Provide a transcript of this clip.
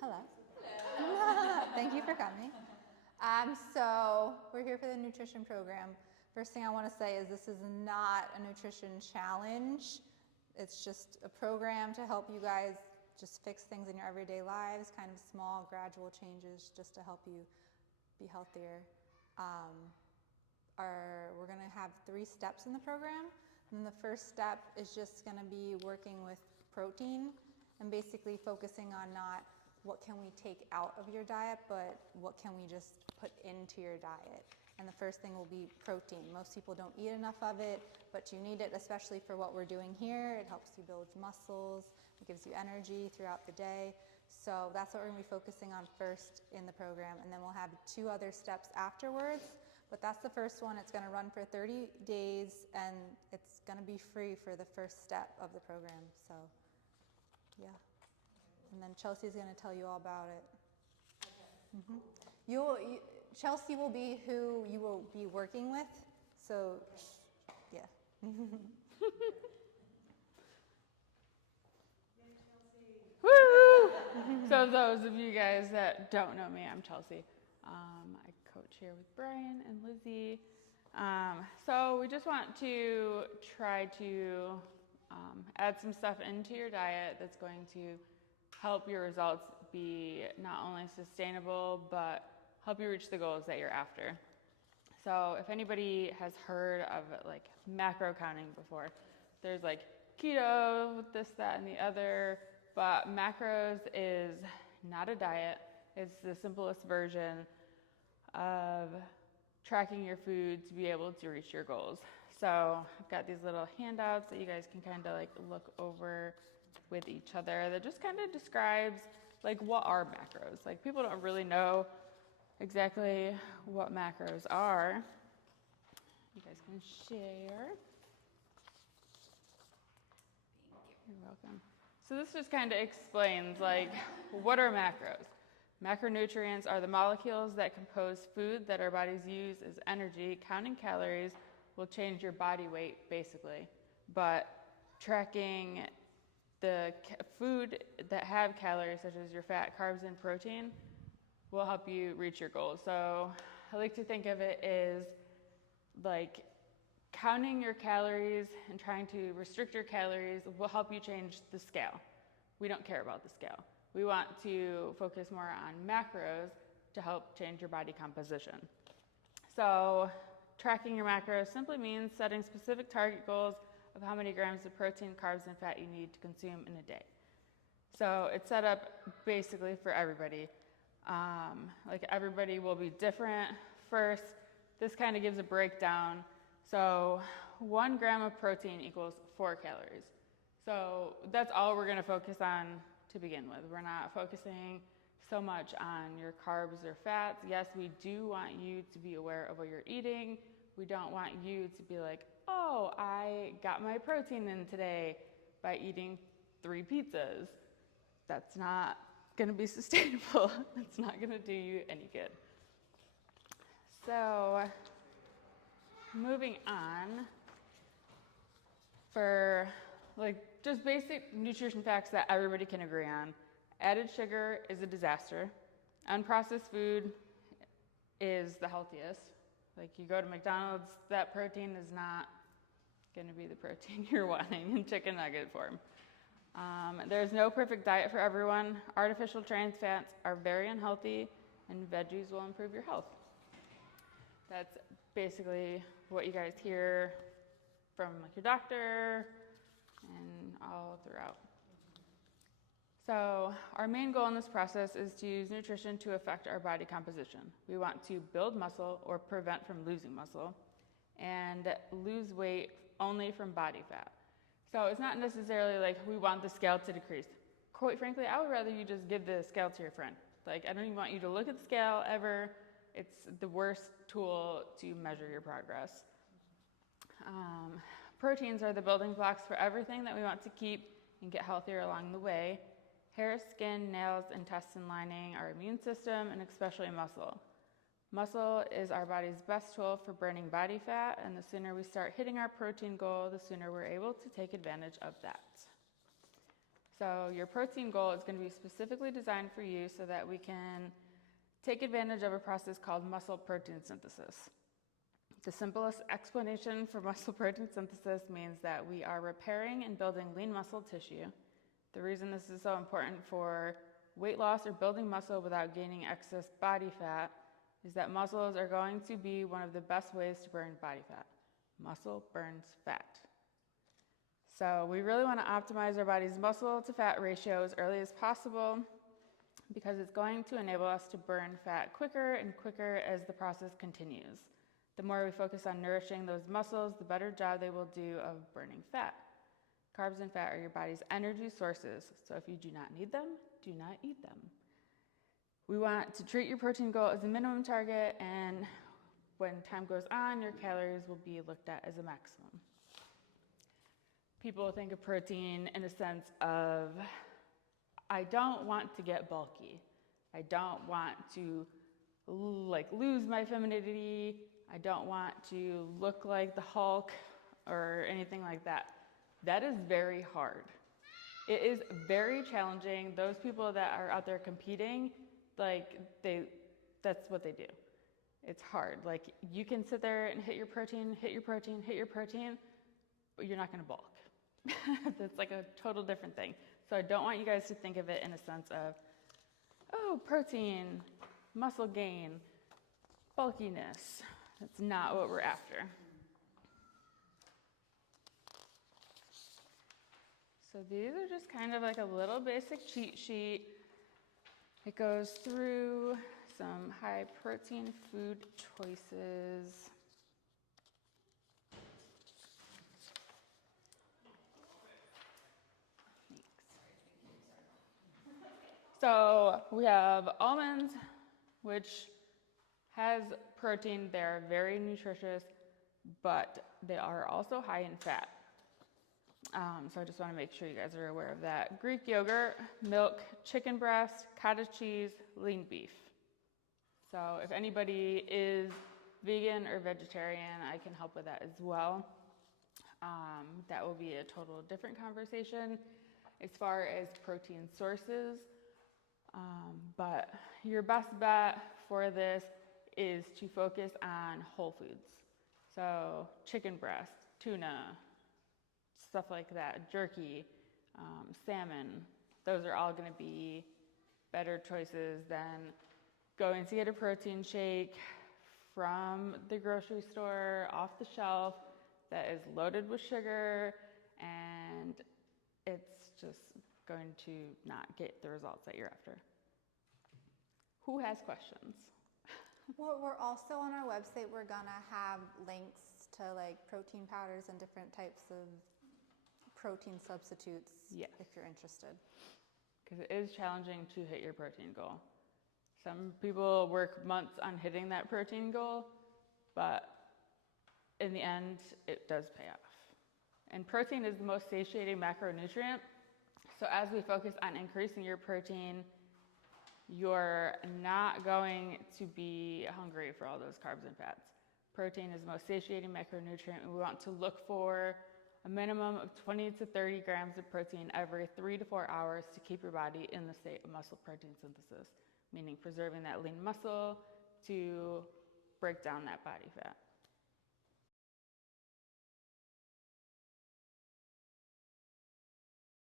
Hello. Thank you for coming. So we're here for the nutrition program. First thing I want to say is this is not a nutrition challenge. It's just a program to help you guys just fix things in your everyday lives, kind of small, gradual changes just to help you be healthier. We're going to have 3 steps in the program. And the first step is just going to be working with protein and basically focusing on not what can we take out of your diet, but what can we just put into your diet. And the first thing will be protein. Most people don't eat enough of it, but you need it, especially for what we're doing here. It helps you build muscles, it gives you energy throughout the day. So that's what we're going to be focusing on first in the program. And then we'll have 2 other steps afterwards. But that's the first one. It's going to run for 30 days, and it's going to be free for the first step of the program. So, yeah. And then Chelsea's going to tell you all about it. Okay. Chelsea will be who you will be working with. So, yeah. Woo! So those of you guys that don't know me, I'm Chelsea. I coach here with Brian and Lizzie. So we just want to try to add some stuff into your diet that's going to help your results be not only sustainable, but help you reach the goals that you're after. So if anybody has heard of like macro counting before, there's like keto, this, that, and the other, but macros is not a diet. It's the simplest version of tracking your food to be able to reach your goals. So I've got these little handouts that you guys can kind of like look over with each other that just kind of describes like what are macros. Like people don't really know exactly what macros are. You guys can share. You're welcome. So this just kind of explains like what are macros. Macronutrients are the molecules that compose food that our bodies use as energy. Counting calories will change your body weight basically, but tracking the food that have calories such as your fat, carbs, and protein will help you reach your goals. So I like to think of it as like counting your calories and trying to restrict your calories will help you change the scale. We don't care about the scale. We want to focus more on macros to help change your body composition. So tracking your macros simply means setting specific target goals of how many grams of protein, carbs, and fat you need to consume in a day. So it's set up basically for everybody. Like everybody will be different. First, this kind of gives a breakdown. So 1 gram of protein equals 4 calories. So that's all we're going to focus on to begin with. We're not focusing so much on your carbs or fats. Yes, we do want you to be aware of what you're eating. We don't want you to be like, oh, I got my protein in today by eating 3 pizzas. That's not going to be sustainable. It's not going to do you any good. So moving on, for like just basic nutrition facts that everybody can agree on. Added sugar is a disaster. Unprocessed food is the healthiest. Like you go to McDonald's, that protein is not going to be the protein you're wanting in chicken nugget form. There's no perfect diet for everyone. Artificial trans fats are very unhealthy, and veggies will improve your health. That's basically what you guys hear from like your doctor and all throughout. So our main goal in this process is to use nutrition to affect our body composition. We want to build muscle or prevent from losing muscle and lose weight only from body fat. So it's not necessarily like we want the scale to decrease. Quite frankly, I would rather you just give the scale to your friend. Like I don't even want you to look at the scale ever. It's the worst tool to measure your progress. Proteins are the building blocks for everything that we want to keep and get healthier along the way. Hair, skin, nails, intestine lining, our immune system, and especially muscle. Muscle is our body's best tool for burning body fat, and the sooner we start hitting our protein goal, the sooner we're able to take advantage of that. So your protein goal is going to be specifically designed for you so that we can take advantage of a process called muscle protein synthesis. The simplest explanation for muscle protein synthesis means that we are repairing and building lean muscle tissue. The reason this is so important for weight loss or building muscle without gaining excess body fat is that muscles are going to be one of the best ways to burn body fat. Muscle burns fat. So we really want to optimize our body's muscle to fat ratio as early as possible because it's going to enable us to burn fat quicker and quicker as the process continues. The more we focus on nourishing those muscles, the better job they will do of burning fat. Carbs and fat are your body's energy sources, so if you do not need them, do not eat them. We want to treat your protein goal as a minimum target, and when time goes on, your calories will be looked at as a maximum. People think of protein in a sense of, I don't want to get bulky. I don't want to lose my femininity. I don't want to look like the Hulk or anything like that. That is very hard. It is very challenging. Those people that are out there competing, that's what they do. It's hard. You can sit there and hit your protein, but you're not going to bulk. That's a total different thing. So I don't want you guys to think of it in a sense of, oh, protein, muscle gain, bulkiness. That's not what we're after. So these are just kind of a little basic cheat sheet. It goes through some high protein food choices. So we have almonds, which has protein. They're very nutritious, but they are also high in fat. So I just want to make sure you guys are aware of that. Greek yogurt, milk, chicken breast, cottage cheese, lean beef. So if anybody is vegan or vegetarian, I can help with that as well. That will be a total different conversation as far as protein sources. But your best bet for this is to focus on whole foods. So chicken breast, tuna, stuff like that, jerky, salmon, those are all going to be better choices than going to get a protein shake from the grocery store off the shelf that is loaded with sugar, and it's just going to not get the results that you're after. Who has questions? Well, we're also on our website, we're gonna have links to protein powders and different types of protein substitutes, Yes. if you're interested. Because it is challenging to hit your protein goal. Some people work months on hitting that protein goal, but in the end, it does pay off. And protein is the most satiating macronutrient. So as we focus on increasing your protein, you're not going to be hungry for all those carbs and fats. Protein is the most satiating macronutrient, and we want to look for a minimum of 20 to 30 grams of protein every 3 to 4 hours to keep your body in the state of muscle protein synthesis, meaning preserving that lean muscle to break down that body fat.